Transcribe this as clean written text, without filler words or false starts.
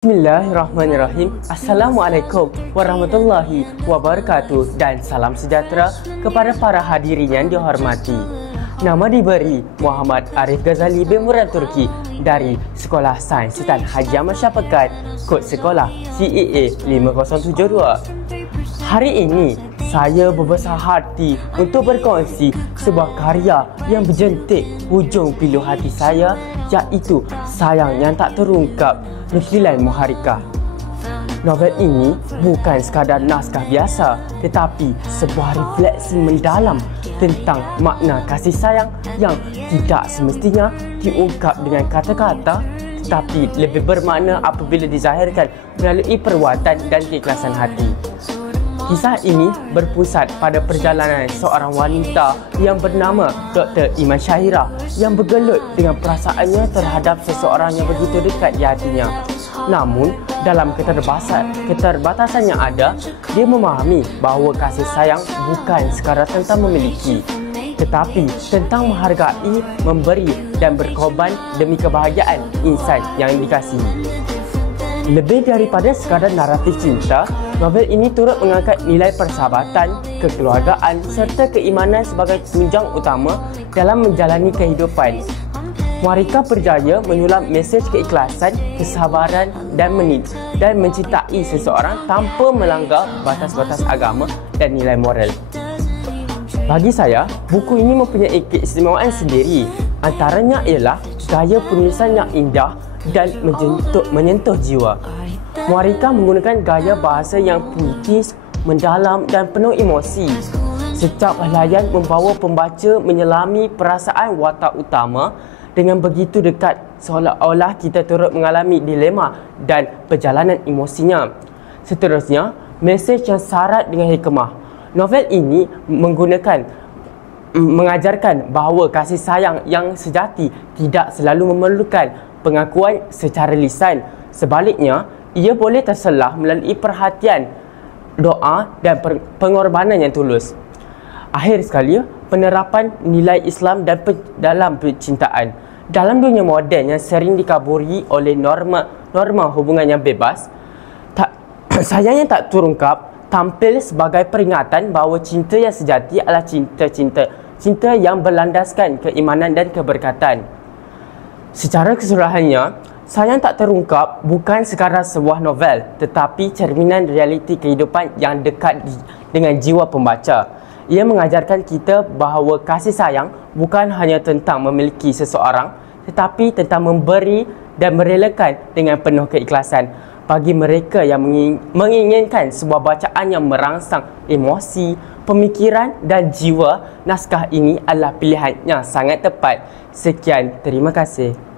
Bismillahirrahmanirrahim. Assalamualaikum warahmatullahi wabarakatuh dan salam sejahtera kepada para hadirin yang dihormati. Nama diberi Muhammad Arif Ghazali bin Murad Turki dari Sekolah Sains Sultan Haji Ahmad Shah Pekan, kod sekolah CAA 5072. Hari ini saya berbesar hati untuk berkongsi sebuah karya yang berjentik hujung pilu hati saya, iaitu Sayang Yang Tak Terungkap Nurhilal Muharrika. Novel ini bukan sekadar naskah biasa, tetapi sebuah refleksi mendalam tentang makna kasih sayang yang tidak semestinya diungkap dengan kata-kata, tetapi lebih bermakna apabila dizahirkan melalui perbuatan dan keikhlasan hati. Kisah ini berpusat pada perjalanan seorang wanita yang bernama Dr. Iman Syahira yang bergelut dengan perasaannya terhadap seseorang yang begitu dekat di hatinya. Namun, dalam keterbatasan yang ada, dia memahami bahawa kasih sayang bukan sekadar tentang memiliki, tetapi tentang menghargai, memberi dan berkorban demi kebahagiaan insan yang dikasihi. Lebih daripada sekadar naratif cinta, novel ini turut mengangkat nilai persahabatan, kekeluargaan serta keimanan sebagai tunjang utama dalam menjalani kehidupan. Muharrika berjaya menyulam mesej keikhlasan, kesabaran dan mencintai seseorang tanpa melanggar batas-batas agama dan nilai moral. Bagi saya, buku ini mempunyai keistimewaan sendiri. Antaranya ialah gaya penulisan yang indah dan menyentuh jiwa. Muharrika menggunakan gaya bahasa yang puitis, mendalam dan penuh emosi. Setiap helaian membawa pembaca menyelami perasaan watak utama dengan begitu dekat, seolah-olah kita turut mengalami dilema dan perjalanan emosinya. Seterusnya, mesej yang syarat dengan hikmah. Novel ini mengajarkan bahawa kasih sayang yang sejati tidak selalu memerlukan pengakuan secara lisan. Sebaliknya, ia boleh terselah melalui perhatian, doa dan pengorbanan yang tulus. Akhir sekali, penerapan nilai Islam dalam percintaan. Dalam dunia moden yang sering dikaburi oleh norma hubungan yang bebas, sayang yang tak terungkap tampil sebagai peringatan bahawa cinta yang sejati adalah cinta yang berlandaskan keimanan dan keberkatan. Secara keseluruhannya, Sayang Tak Terungkap bukan sekadar sebuah novel, tetapi cerminan realiti kehidupan yang dekat dengan jiwa pembaca. Ia mengajarkan kita bahawa kasih sayang bukan hanya tentang memiliki seseorang, tetapi tentang memberi dan merelakan dengan penuh keikhlasan. Bagi mereka yang menginginkan sebuah bacaan yang merangsang emosi, pemikiran dan jiwa, naskah ini adalah pilihan yang sangat tepat. Sekian, terima kasih.